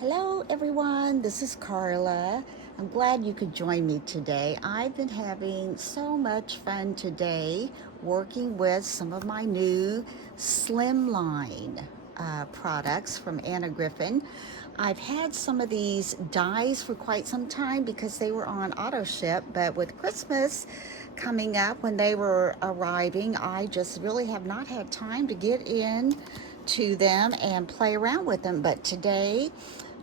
Hello everyone, this is Carla. I'm glad you could join me today. I've been having so much fun today working with some of my new Slimline products from Anna Griffin. I've had some of these dies for quite some time because they were on auto ship, but with Christmas coming up when they were arriving, I just really have not had time to get in to them and play around with them. But today,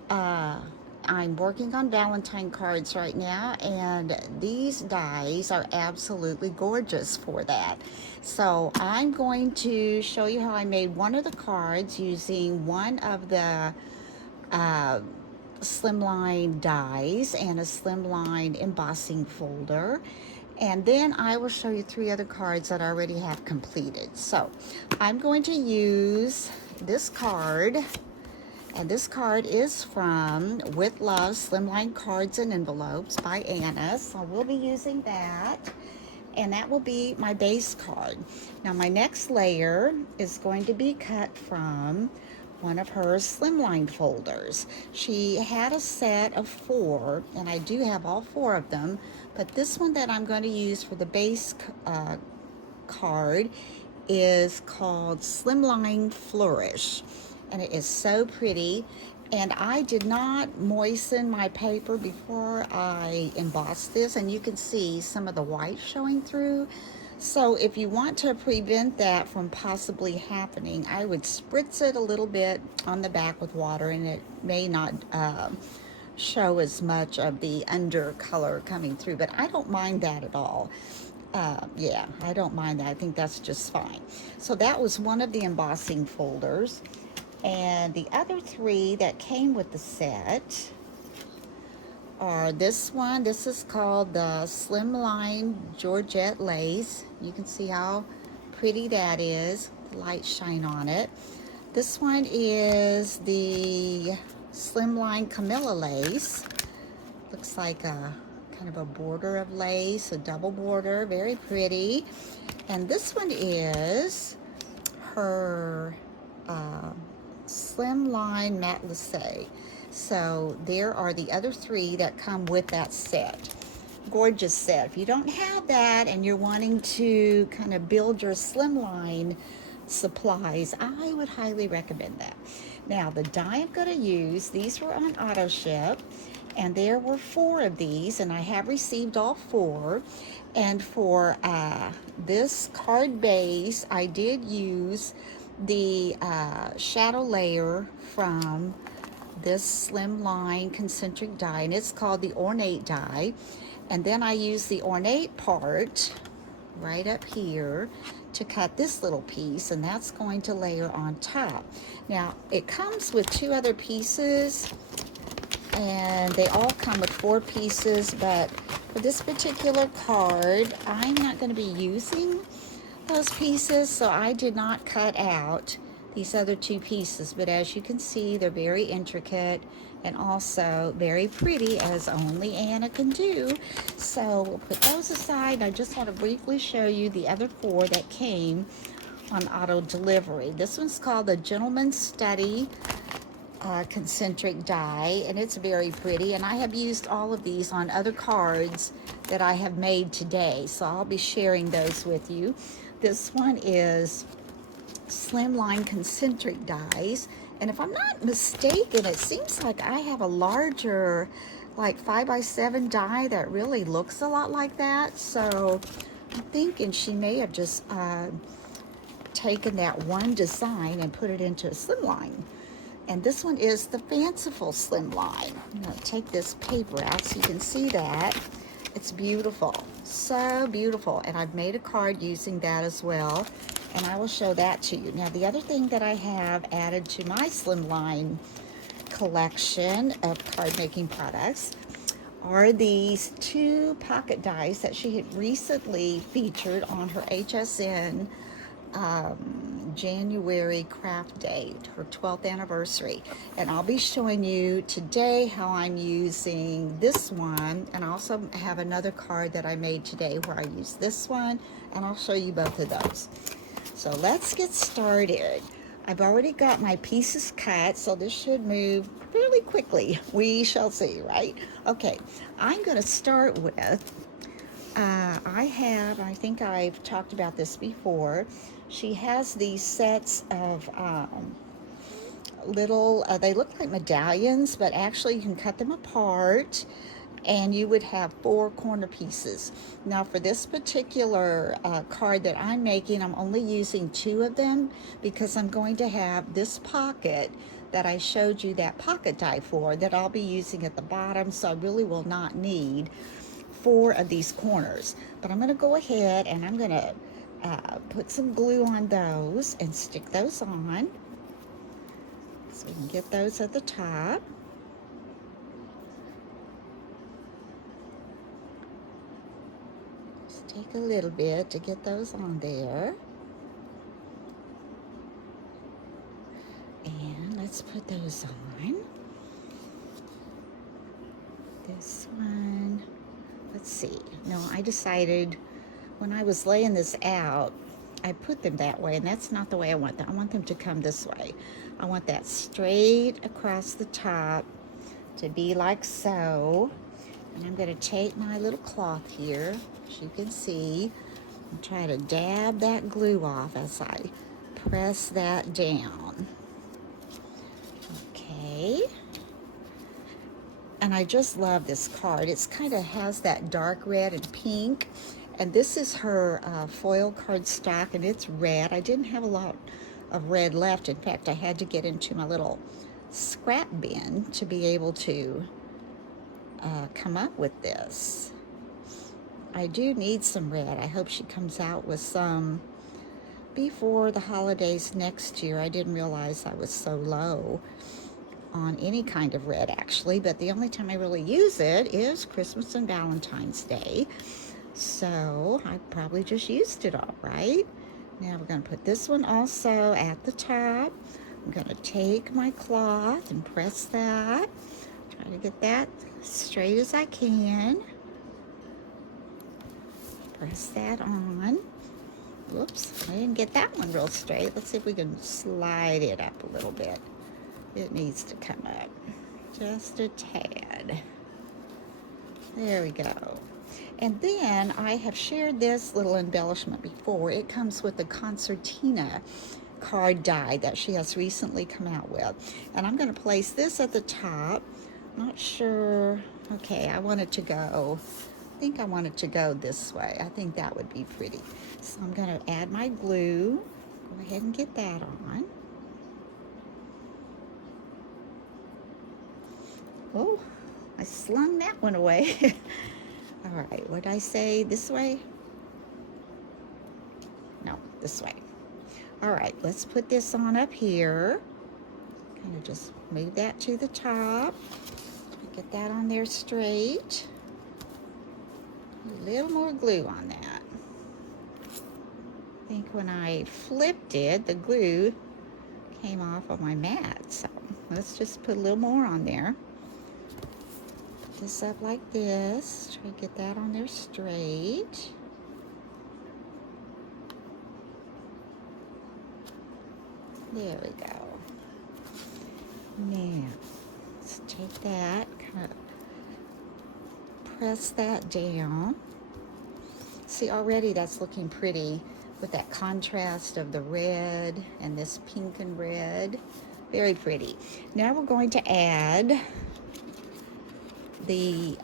uh, I'm working on Valentine cards right now, and these dies are absolutely gorgeous for that. So I'm going to show you how I made one of the cards using one of the uh, Slimline dies and a Slimline embossing folder. And then I will show you three other cards that I already have completed. So I'm going to use this card, and this card is from With Love Slimline Cards and Envelopes by Anna. So we'll be using that, and that will be my base card. Now my next layer is going to be cut from one of her Slimline folders. She had a set of 4, and I do have all 4 of them, but this one that I'm going to use for the base card is called Slimline Flourish, and it is so pretty. And I did not moisten my paper before I embossed this, and you can see some of the white showing through. So if you want to prevent that from possibly happening, I would spritz it a little bit on the back with water, and it may not show as much of the under color coming through, but I don't mind that at all. Yeah, I don't mind that. I think that's just fine. So that was one of the embossing folders. And the other 3 that came with the set are this one. This is called the Slimline Georgette Lace. You can see how pretty that is. The lights shine on it. This one is the Slimline Camilla Lace. Looks like a kind of a border of lace, a double border, very pretty. And this one is her Slimline Matelassé. So there are the other 3 that come with that set. Gorgeous set. If you don't have that and you're wanting to kind of build your Slimline supplies, I would highly recommend that. Now the die I'm going to use, these were on auto ship, and there were 4 of these, and I have received all 4. And for this card base, I did use the shadow layer from this Slimline concentric die, and it's called the ornate die. And then I use the ornate part right up here to cut this little piece, and that's going to layer on top. Now it comes with 2 other pieces, and they all come with 4 pieces, but for this particular card I'm not going to be using those pieces, so I did not cut out these other 2 pieces. But as you can see, they're very intricate and also very pretty, as only Anna can do. So we'll put those aside. I just want to briefly show you the other 4 that came on auto delivery. This one's called the Gentleman's Study concentric die, and it's very pretty, and I have used all of these on other cards that I have made today, so I'll be sharing those with you. This one is Slimline concentric dies, and if I'm not mistaken, it seems like I have a larger, like 5x7 die that really looks a lot like that. So I'm thinking she may have just taken that one design and put it into a Slimline. And this one is the Fanciful Slimline. I'm going to take this paper out so you can see that. It's beautiful, so beautiful. And I've made a card using that as well, and I will show that to you. Now the other thing that I have added to my Slimline collection of card making products are these 2 pocket dies that she had recently featured on her HSN January craft date, her 12th anniversary. And I'll be showing you today how I'm using this one, and I also have another card that I made today where I use this one, and I'll show you both of those. So let's get started. I've already got my pieces cut, so this should move fairly quickly. We shall see, right? Okay, I'm going to start with, I think I've talked about this before. She has these sets of little, they look like medallions, but actually you can cut them apart and you would have 4 corner pieces. Now for this particular card that I'm making, I'm only using 2 of them because I'm going to have this pocket that I showed you that pocket die for that I'll be using at the bottom, so I really will not need 4 of these corners. But I'm going to go ahead and I'm going to put some glue on those and stick those on so we can get those at the top. Take a little bit to get those on there. And let's put those on. This one, let's see. No, I decided when I was laying this out, I put them that way, and that's not the way I want them. I want them to come this way. I want that straight across the top to be like so. And I'm going to take my little cloth here, as you can see, and try to dab that glue off as I press that down. Okay. And I just love this card. It's kind of has that dark red and pink. And this is her foil card stock, and it's red. I didn't have a lot of red left. In fact, I had to get into my little scrap bin to be able to come up with this. I do need some red. I hope she comes out with some before the holidays next year. I didn't realize I was so low on any kind of red actually, but the only time I really use it is Christmas and Valentine's Day. So I probably just used it all, right? Now we're going to put this one also at the top. I'm going to take my cloth and press that. Try to get that straight as I can. Press that on. Whoops, I didn't get that one real straight. Let's see if we can slide it up a little bit. It needs to come up just a tad. There we go. And then I have shared this little embellishment before. It comes with the concertina card die that she has recently come out with. And I'm going to place this at the top. Not sure. Okay, I want it to go. I think I want it to go this way. I think that would be pretty. So I'm going to add my glue. Go ahead and get that on. Oh, I slung that one away. All right, what did I say? This way? No, this way. All right, let's put this on up here. Kind of just move that to the top. Get that on there straight. A little more glue on that. I think when I flipped it, the glue came off of my mat. So let's just put a little more on there. This up like this. Try to get that on there straight. There we go. Now, let's take that, kind of press that down. See, already that's looking pretty with that contrast of the red and this pink and red. Very pretty. Now we're going to add the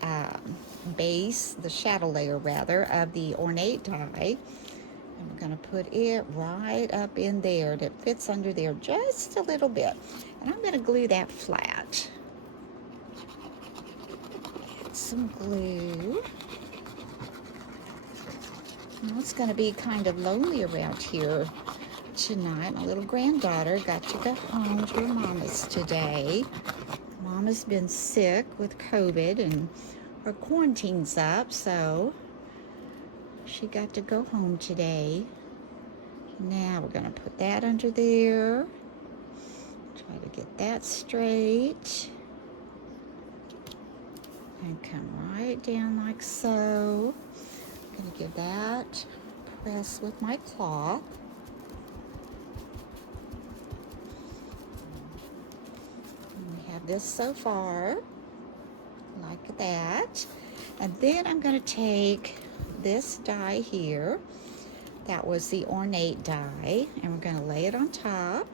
base, the shadow layer rather, of the ornate die. And we're going to put it right up in there. That fits under there just a little bit. And I'm going to glue that flat. Add some glue. Now it's going to be kind of lonely around here tonight. My little granddaughter got to go home to her mama's today. Mama's been sick with COVID and her quarantine's up, so she got to go home today. Now we're going to put that under there. Try to get that straight. And come right down like so. I'm going to give that a press with my cloth. have this so far, like that. And then I'm going to take this die here. That was the ornate die, and we're going to lay it on top.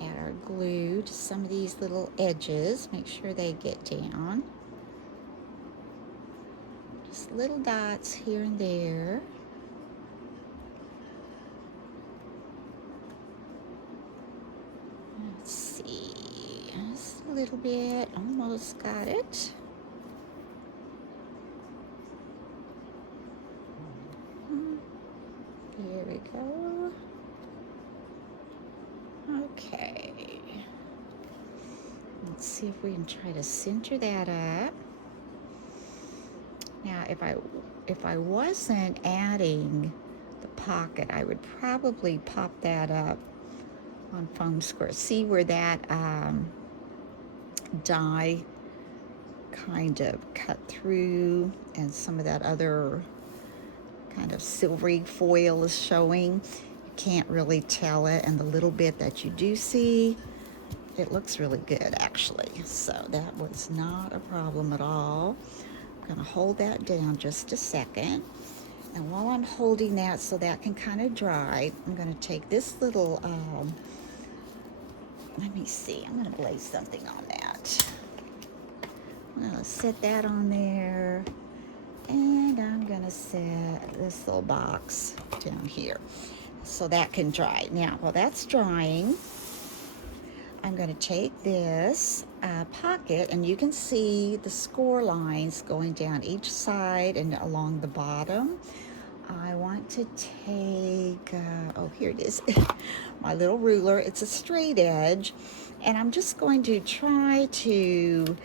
Add our glue to some of these little edges. Make sure they get down. Just little dots here and there. Let's see, just a little bit, almost got it. Here we go. Okay. Let's see if we can try to center that up. Now, if I wasn't adding the pocket, I would probably pop that up on foam square. See where that die kind of cut through, and some of that other kind of silvery foil is showing. You can't really tell it, and the little bit that you do see, it looks really good actually. So that was not a problem at all. I'm gonna hold that down just a second. And while I'm holding that so that can kind of dry, I'm gonna take this little, let me see, I'm gonna blaze something on that. I'm gonna set that on there, and I'm gonna set this little box down here so that can dry. Now, while that's drying, I'm going to take this pocket, and you can see the score lines going down each side and along the bottom. I want to take, oh, here it is, my little ruler. It's a straight edge, and I'm just going to try to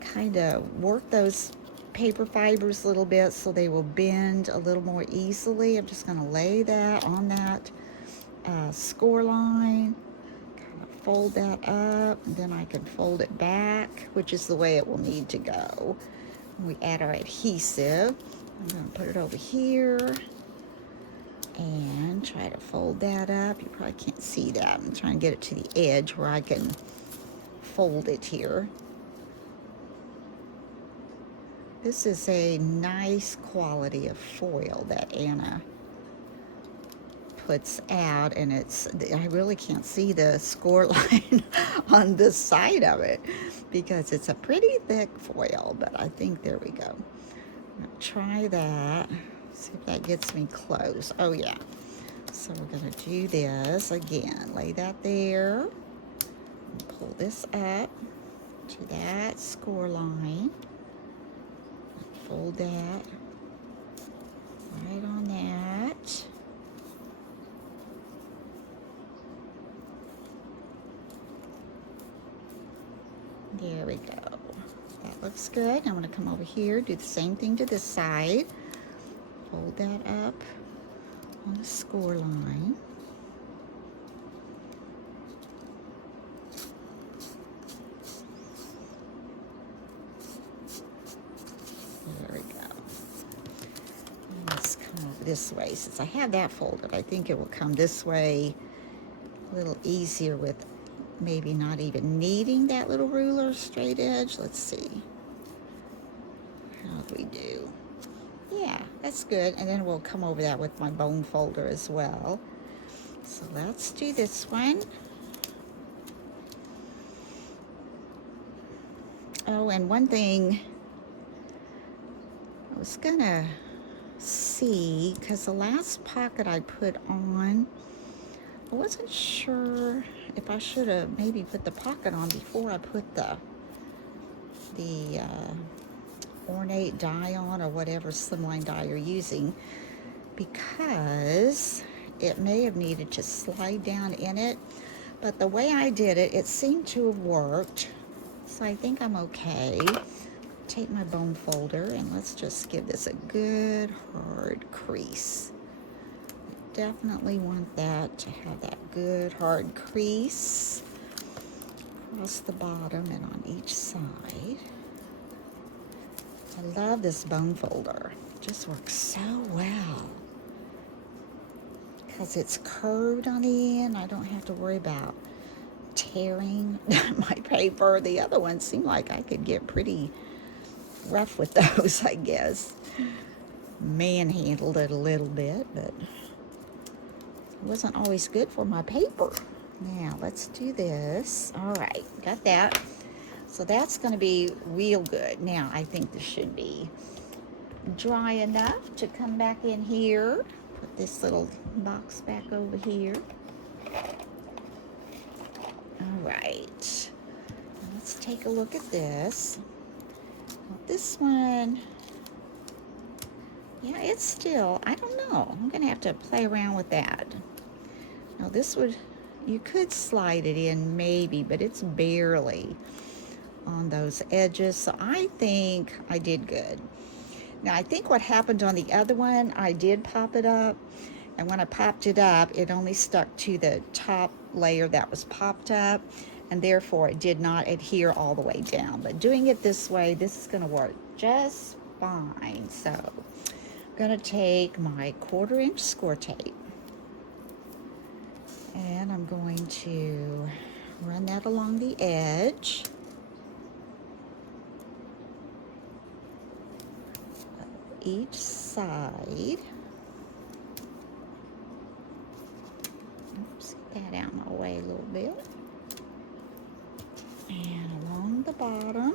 kind of work those paper fibers a little bit so they will bend a little more easily. I'm just going to lay that on that score line, kind of fold that up, and then I can fold it back, which is the way it will need to go. When we add our adhesive, I'm going to put it over here and try to fold that up. You probably can't see that. I'm trying to get it to the edge where I can fold it here. This is a nice quality of foil that Anna puts out, and I really can't see the score line on this side of it because it's a pretty thick foil, but I think there we go. I'm gonna try that, see if that gets me close. Oh yeah. So we're gonna do this again. Lay that there, pull this up to that score line. Fold that right on that. There we go. That looks good. I'm going to come over here, do the same thing to this side. Fold that up on the score line. There we go. And let's come over this way. Since I have that folded, I think it will come this way a little easier with maybe not even needing that little ruler straight edge. Let's see. How do we do? Yeah, that's good. And then we'll come over that with my bone folder as well. So let's do this one. Oh, and one thing I was gonna see, because the last pocket I put on, I wasn't sure if I should have maybe put the pocket on before I put the ornate die on, or whatever slimline die you're using, because it may have needed to slide down in it. But the way I did it, it seemed to have worked. So I think I'm okay. Take my bone folder and let's just give this a good hard crease. Definitely want that to have that good hard crease across the bottom and on each side. I love this bone folder. It just works so well. because it's curved on the end. I don't have to worry about tearing my paper. The other ones seem like I could get pretty rough with those, I guess. Manhandled it a little bit, but it wasn't always good for my paper. Now let's do this. All right, got that. So that's going to be real good. Now I think this should be dry enough to come back in here. Put this little box back over here. All right, let's take a look at this. This one, yeah, it's still, I don't know. I'm going to have to play around with that. Now this would, you could slide it in maybe, but it's barely on those edges. So I think I did good. Now I think what happened on the other one, I did pop it up. And when I popped it up, it only stuck to the top layer that was popped up. And therefore it did not adhere all the way down. But doing it this way, this is going to work just fine. So I'm going to take my 1/4 inch score tape and I'm going to run that along the edge. Each side. Oops, get that out of my way a little bit. And along the bottom.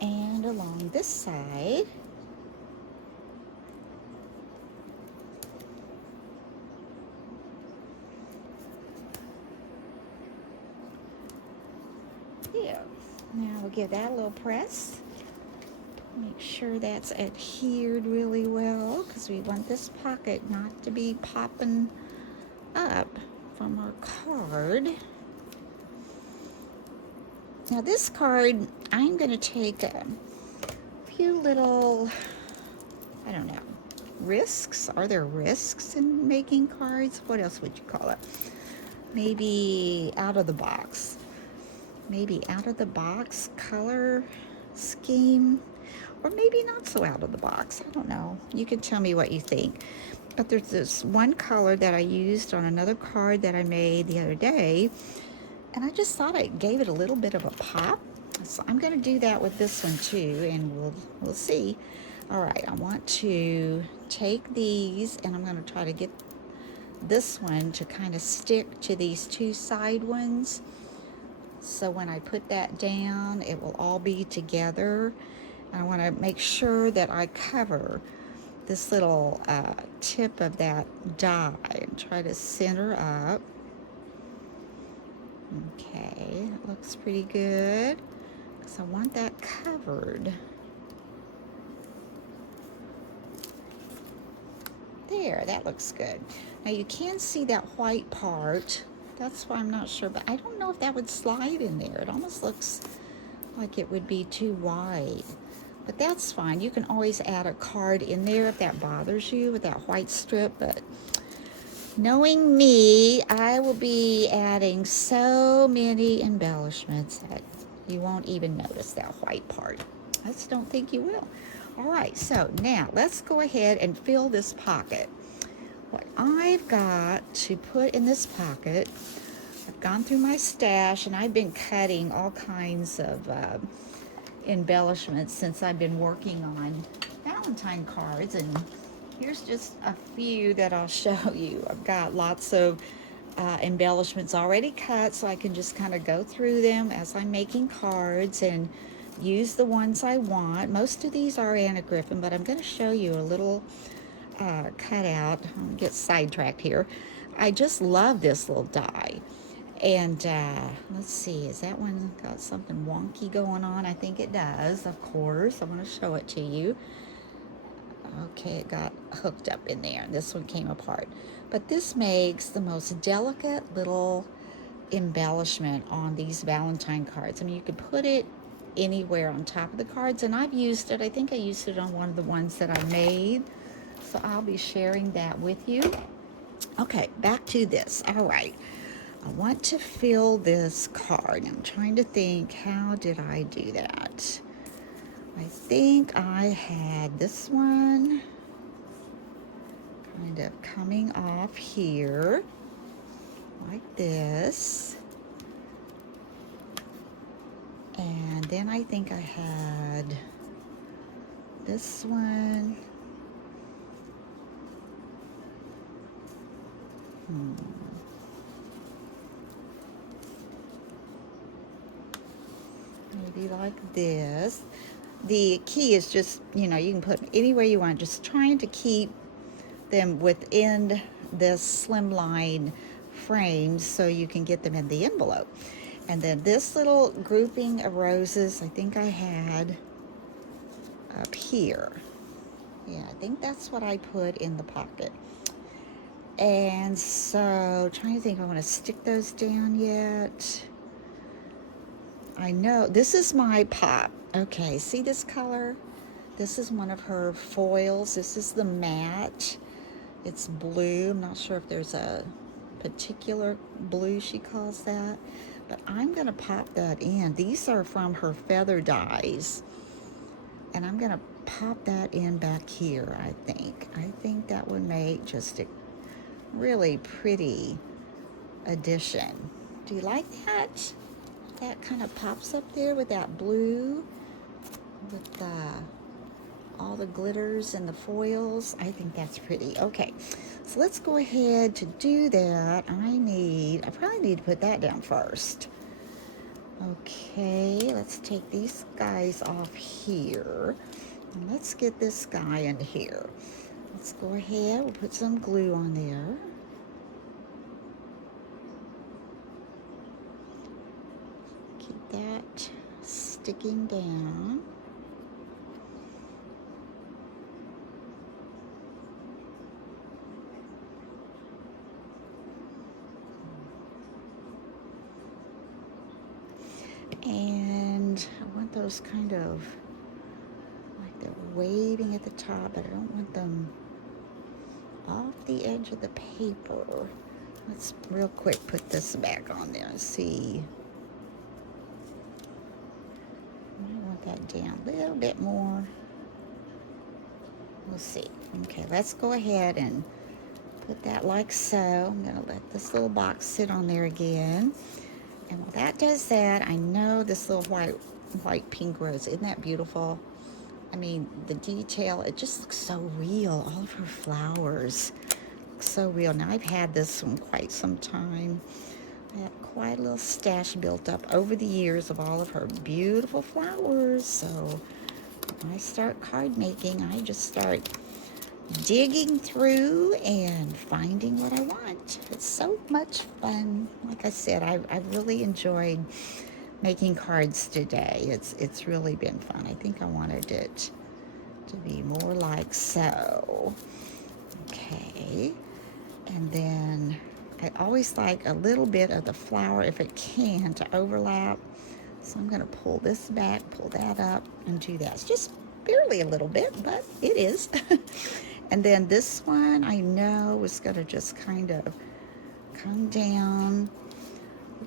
And along this side. There. Now we'll give that a little press. Make sure that's adhered really well because we want this pocket not to be popping up from our card. Now this card, I'm going to take a few little, I don't know, risks. Are there risks in making cards? What else would you call it? Maybe out of the box. Maybe out of the box color scheme. Or maybe not so out of the box. I don't know. You can tell me what you think. But there's this one color that I used on another card that I made the other day. And I just thought it gave it a little bit of a pop. So I'm going to do that with this one too. And we'll see. All right. I want to take these and I'm going to try to get this one to kind of stick to these two side ones. So when I put that down, it will all be together. I want to make sure that I cover this little tip of that die and try to center up. Okay, it looks pretty good because I want that covered. There, that looks good. Now you can see that white part. That's why I'm not sure, but I don't know if that would slide in there. It almost looks like it would be too wide. But that's fine. You can always add a card in there if that bothers you with that white strip. But knowing me, I will be adding so many embellishments that you won't even notice that white part. I just don't think you will. All right, so now let's go ahead and fill this pocket. What I've got to put in this pocket, I've gone through my stash and I've been cutting all kinds of embellishments since I've been working on Valentine cards, and here's just a few that I'll show you. I've got lots of embellishments already cut, so I can just kind of go through them as I'm making cards and use the ones I want. Most of these are Anna Griffin, but I'm going to show you a little cutout. I'll get sidetracked here. I just love this little die. And let's see, is that one got something wonky going on? I think it does, of course. I'm going to show it to you. Okay, it got hooked up in there, and this one came apart. But this makes the most delicate little embellishment on these Valentine cards. I mean, you could put it anywhere on top of the cards, and I've used it. I think I used it on one of the ones that I made. So I'll be sharing that with you. Okay, back to this. All right. I want to fill this card. I'm trying to think, how did I do that? I think I had this one kind of coming off here like this. And then I think I had this one. Maybe like this. The key is just, you know, you can put them anywhere you want, just trying to keep them within this slimline frames so you can get them in the envelope. And then this little grouping of roses, I think I had up here. Yeah, I think that's what I put in the pocket. And so, trying to think if I want to stick those down yet. I know, this is my pop. Okay, see this color? This is one of her foils. This is the matte. It's blue. I'm not sure if there's a particular blue she calls that, but I'm going to pop that in. These are from her feather dyes, and I'm going to pop that in back here, I think. I think that would make just a really pretty addition. Do you like that? That kind of pops up there with that blue, with all the glitters and the foils. I think that's pretty. Okay, so let's go ahead to do that. I probably need to put that down first. Okay, let's take these guys off here. And let's get this guy in here. Let's go ahead, we'll put some glue on there. Keep that sticking down. And I want those kind of like they're waving at the top, but I don't want them off the edge of the paper. Let's real quick put this back on there and see. I want that down a little bit more. We'll see. Okay, let's go ahead and put that like so. I'm going to let this little box sit on there again. And while that does that, I know this little white pink rose, isn't that beautiful? I mean, the detail, it just looks so real. All of her flowers look so real. Now, I've had this one quite some time. I have quite a little stash built up over the years of all of her beautiful flowers. So when I start card making, I just start digging through and finding what I want. It's so much fun. Like I said, I've really enjoyed making cards today. It's really been fun. I think I wanted it to be more like so. Okay. And then I always like a little bit of the flower, if it can, to overlap. So I'm going to pull this back, pull that up, and do that. It's just barely a little bit, but it is. And then this one, I know, is going to just kind of come down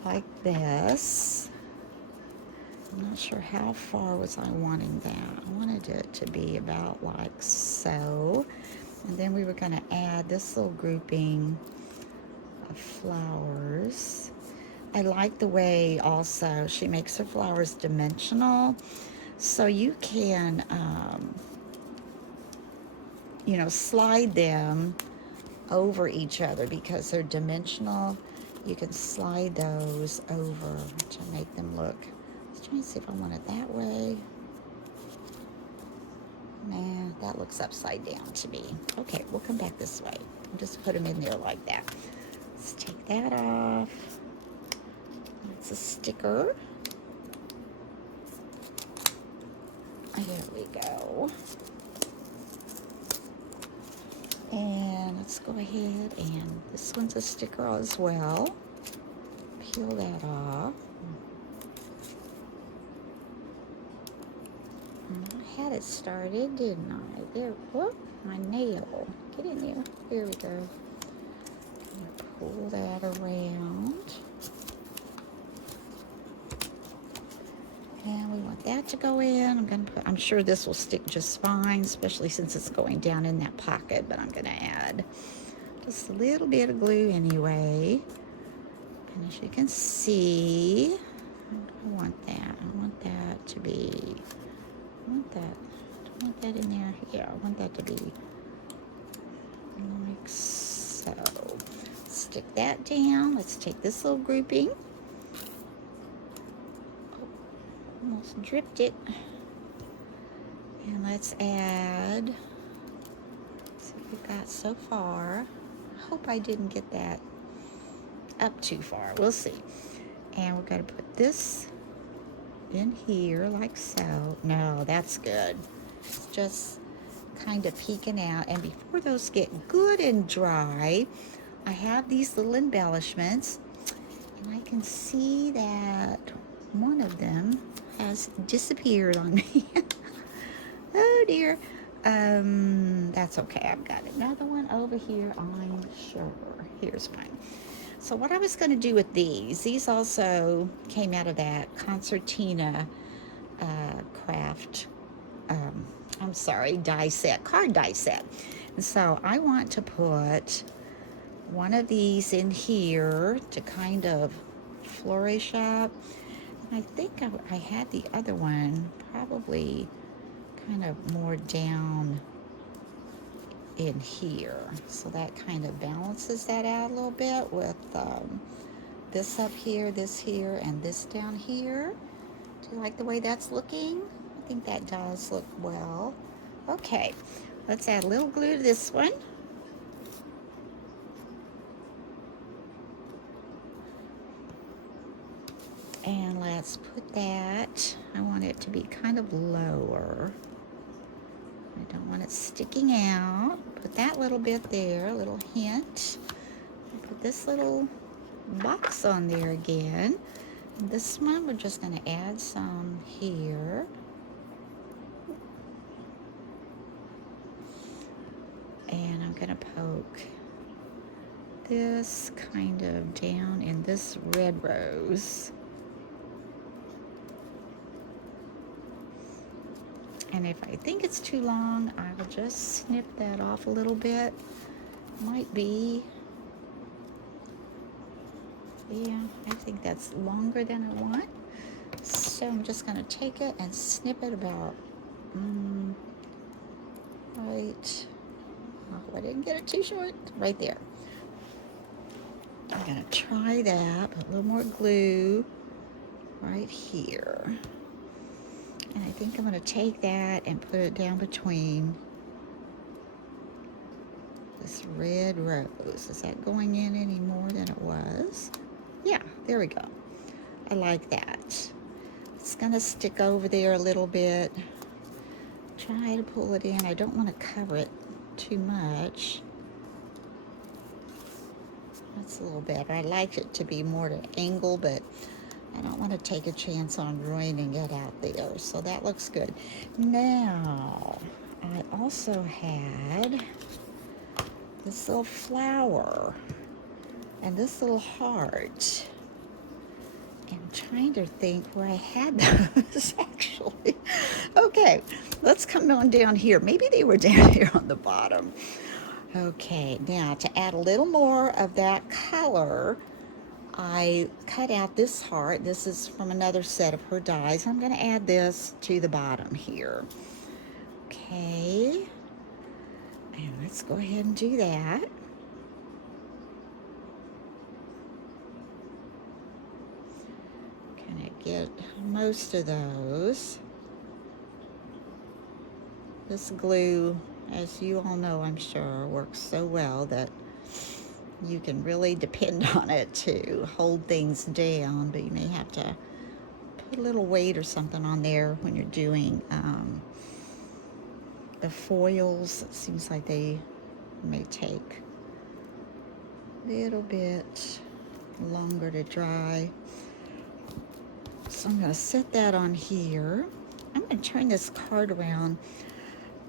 like this. I'm not sure how far was I wanting that. I wanted it to be about like so. And then we were going to add this little grouping of flowers. I like the way also she makes her flowers dimensional. So you can, you know, slide them over each other because they're dimensional. You can slide those over to make them look. Let's try and see if I want it that way. Nah, that looks upside down to me. Okay, we'll come back this way. Just put them in there like that. Let's take that off. That's a sticker. There we go. And let's go ahead, and this one's a sticker as well. Peel that off. I had it started, didn't I? There, whoop, my nail. Get in there. Here we go. pull that around. And we want that to go in. I'm sure this will stick just fine, especially since it's going down in that pocket, but I'm gonna add just a little bit of glue anyway. And as you can see, I want that to be, do I want that in there? Yeah, I want that to be like so. Stick that down. Let's take this little grouping. Almost dripped it. And let's add, see what we've got so far. I hope I didn't get that up too far. We'll see. And we're going to put this in here like so. No, that's good. It's just kind of peeking out. And before those get good and dry, I have these little embellishments. And I can see that one of them has disappeared on me. Oh dear. That's okay. I've got another one over here, I'm sure. Here's mine. So what I was going to do with these also came out of that concertina craft, die set, card die set. And so I want to put one of these in here to kind of flourish up. And I think I had the other one probably kind of more down in here, so that kind of balances that out a little bit with this up here, this here, and this down here. Do you like the way that's looking? I think that does look well. Okay, let's add a little glue to this one. And let's put that, I want it to be kind of lower. I don't want it sticking out. Put that little bit there, a little hint. Put this little box on there again. And this one, we're just going to add some here. And I'm going to poke this kind of down in this red rose. And if I think it's too long, I will just snip that off a little bit. Might be, yeah, I think that's longer than I want. So I'm just going to take it and snip it about, right, oh, I didn't get it too short, right there. I'm going to try that, put a little more glue right here. And I think I'm going to take that and put it down between this red rose. Is that going in any more than it was? Yeah, there we go. I like that. It's going to stick over there a little bit. Try to pull it in. I don't want to cover it too much. That's a little better. I like it to be more to angle, but I don't want to take a chance on ruining it out there. So that looks good. Now, I also had this little flower and this little heart. I'm trying to think where I had those actually. Okay, let's come on down here. Maybe they were down here on the bottom. Okay, now to add a little more of that color, I cut out this heart. This is from another set of her dies. I'm going to add this to the bottom here. Okay. And let's go ahead and do that. Going to get most of those. This glue, as you all know, I'm sure, works so well that you can really depend on it to hold things down, but you may have to put a little weight or something on there when you're doing the foils. It seems like they may take a little bit longer to dry. So I'm going to set that on here. I'm going to turn this card around.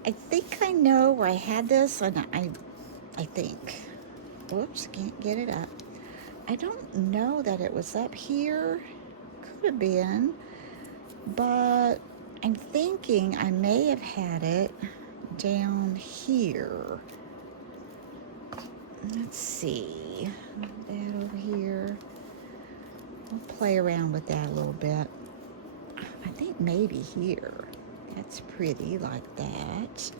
I think I know where I had this, and I think, whoops, can't get it up. I don't know that it was up here. Could have been, but I'm thinking I may have had it down here. Let's see. That over here. I'll play around with that a little bit. I think maybe here. That's pretty like that.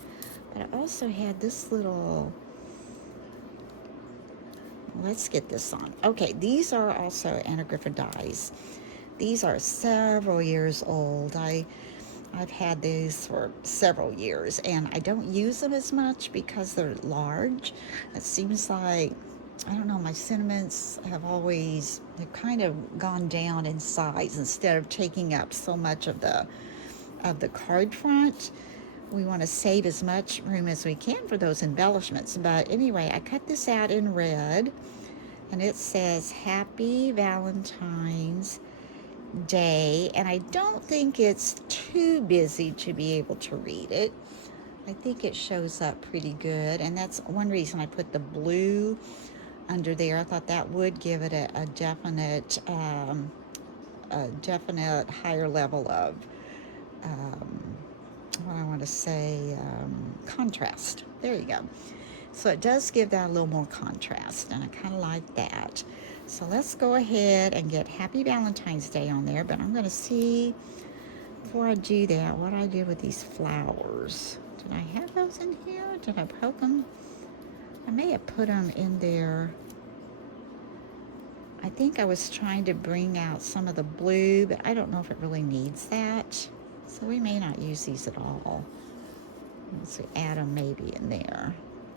But I also had this little, let's get this on. Okay, these are also Anna Griffin dies. These are several years old. I've had these for several years, and I don't use them as much because they're large. It seems like, I don't know, my sentiments have always, they've kind of gone down in size instead of taking up so much of the card front. We want to save as much room as we can for those embellishments. But anyway, I cut this out in red, and it says Happy Valentine's Day, and I don't think it's too busy to be able to read it. I think it shows up pretty good, and that's one reason I put the blue under there. I thought that would give it a definite higher level of what I want to say, contrast. There you go. So it does give that a little more contrast, and I kind of like that. So let's go ahead and get Happy Valentine's Day on there, but I'm going to see, before I do that, what I did with these flowers. Did I have those in here? Did I poke them? I may have put them in there. I think I was trying to bring out some of the blue, but I don't know if it really needs that. So we may not use these at all. Let's add them maybe in there.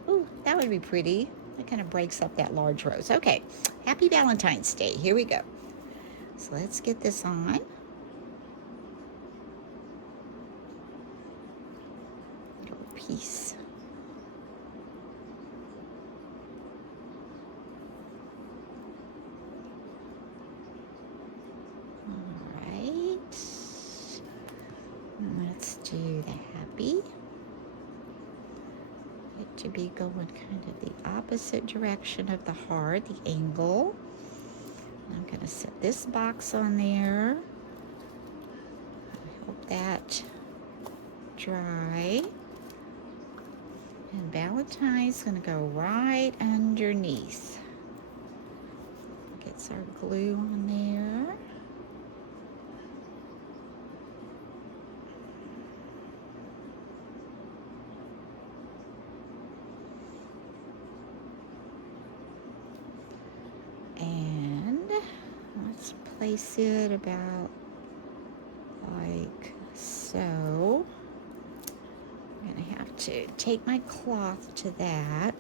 Ooh, that would be pretty. That kind of breaks up that large rose. Okay, Happy Valentine's Day. Here we go. So let's get this on. Little piece. All right. Let's do the happy. To be going kind of the opposite direction of the heart, the angle. I'm going to set this box on there. I hope that dry. And Valentine's going to go right underneath. Gets our glue on there. And let's place it about like so. I'm going to have to take my cloth to that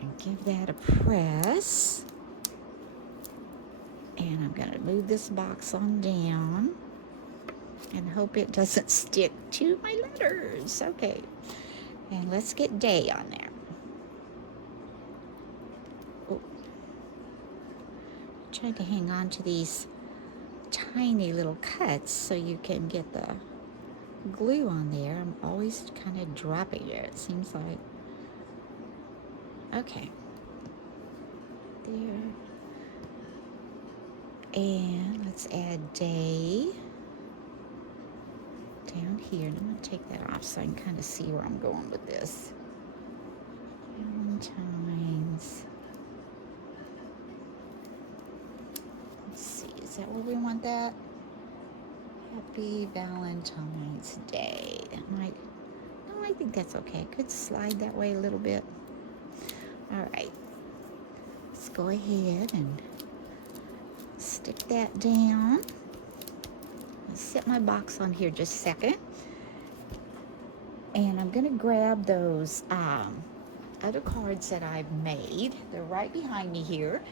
and give that a press. And I'm going to move this box on down and hope it doesn't stick to my letters. Okay, and let's get day on there. Trying to hang on to these tiny little cuts so you can get the glue on there. I'm always kind of dropping it seems like. Okay, there, and let's add day down here, and I'm going to take that off so I can kind of see where I'm going with this. Valentines. Is that where we want that? Happy Valentine's Day. No, I think that's okay. I could slide that way a little bit. All right. Let's go ahead and stick that down. I'll set my box on here just a second. And I'm going to grab those other cards that I've made. They're right behind me here.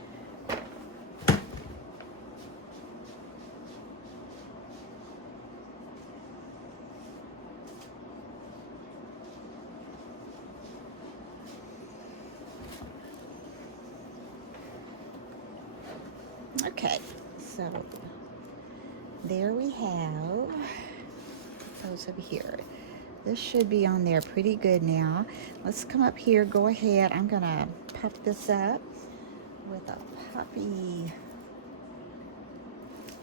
Okay, so there we have those over here. This should be on there pretty good now. Let's come up here, go ahead. I'm gonna puff this up with a puppy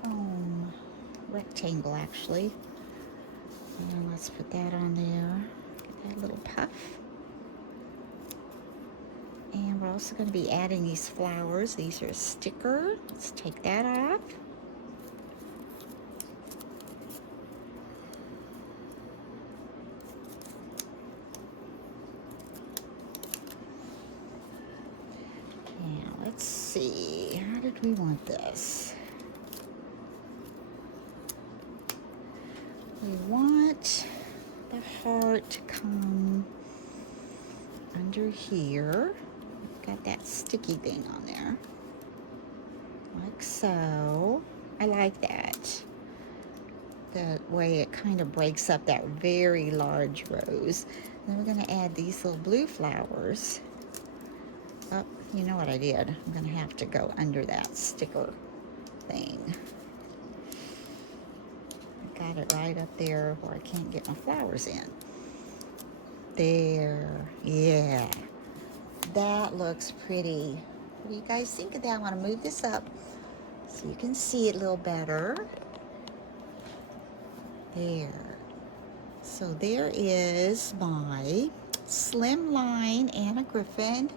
foam rectangle, actually. And let's put that on there. Get that little puff. And we're also going to be adding these flowers. These are a sticker. Let's take that off. Now let's see. How did we want this? We want the heart to come under here. Got that sticky thing on there, like so. I like that. That way it kind of breaks up that very large rose. Then we're going to add these little blue flowers. Oh, you know what I did? I'm going to have to go under that sticker thing. I got it right up there where I can't get my flowers in. There, yeah. That looks pretty. What do you guys think of that? I want to move this up so you can see it a little better. There. So there is my Slimline Anna Griffin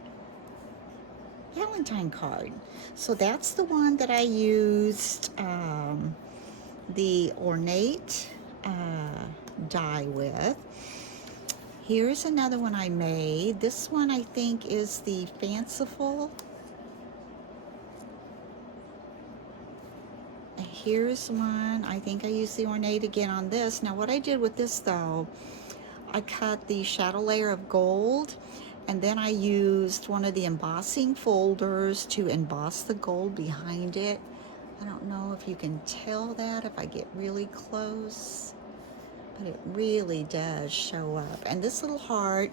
Valentine card. So that's the one that I used the ornate die with. Here's another one I made. This one I think is the fanciful. Here's one. I think I used the ornate again on this. Now what I did with this though, I cut the shadow layer of gold, and then I used one of the embossing folders to emboss the gold behind it. I don't know if you can tell that if I get really close, but it really does show up. And this little heart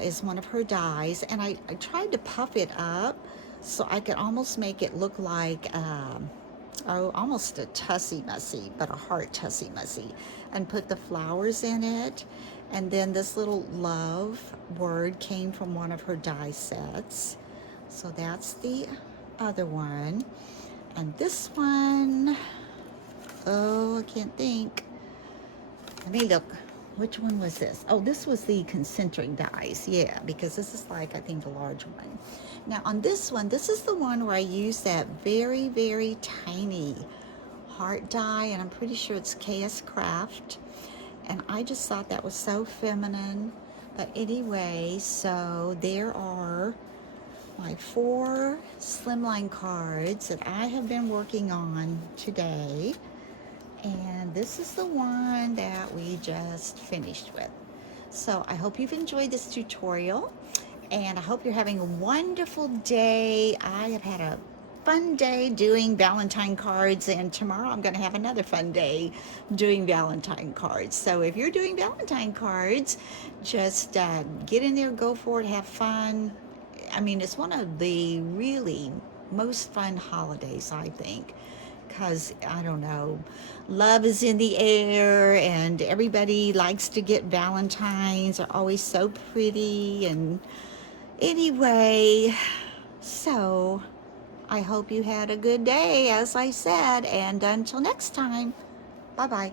is one of her dies, and I tried to puff it up so I could almost make it look like almost a tussie mussy, but a heart tussie mussy, and put the flowers in it. And then this little love word came from one of her die sets. So that's the other one. And this one, oh, I can't think. Let me look. Which one was this? Oh, this was the concentric dies. Yeah, because this is like, I think, the large one. Now on this one, this is the one where I use that very, very tiny heart die, and I'm pretty sure it's KS Craft. And I just thought that was so feminine. But anyway, so there are my 4 Slimline cards that I have been working on today. And this is the one that we just finished with. So I hope you've enjoyed this tutorial, and I hope you're having a wonderful day. I have had a fun day doing Valentine cards, and tomorrow I'm going to have another fun day doing Valentine cards. So if you're doing Valentine cards, just get in there, go for it, have fun. I mean, it's one of the really most fun holidays, I think, because, I don't know, love is in the air, and everybody likes to get Valentines. They're always so pretty. And anyway, so I hope you had a good day, as I said, and until next time, bye-bye.